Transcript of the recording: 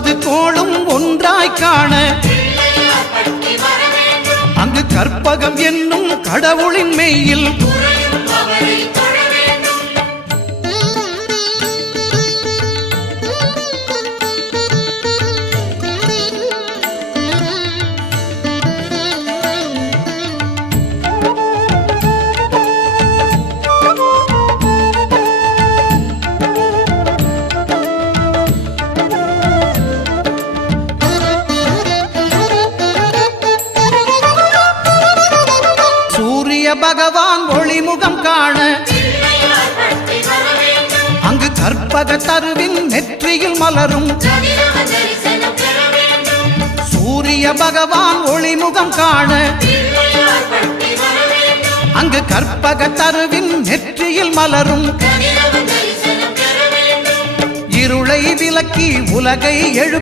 முப்பது கோளும் ஒன்றாய் காண அங்கு கற்பகம் என்னும் கடவுளின் மெய்யில் பகவான் ஒளிமுகம் காண அங்கு கற்பக தருவின் நெற்றியில் மலரும் சூரிய பகவான் ஒளிமுகம் காண அங்கு கற்பக தருவின் நெற்றியில் மலரும் இருளை விலக்கி உலகை எழு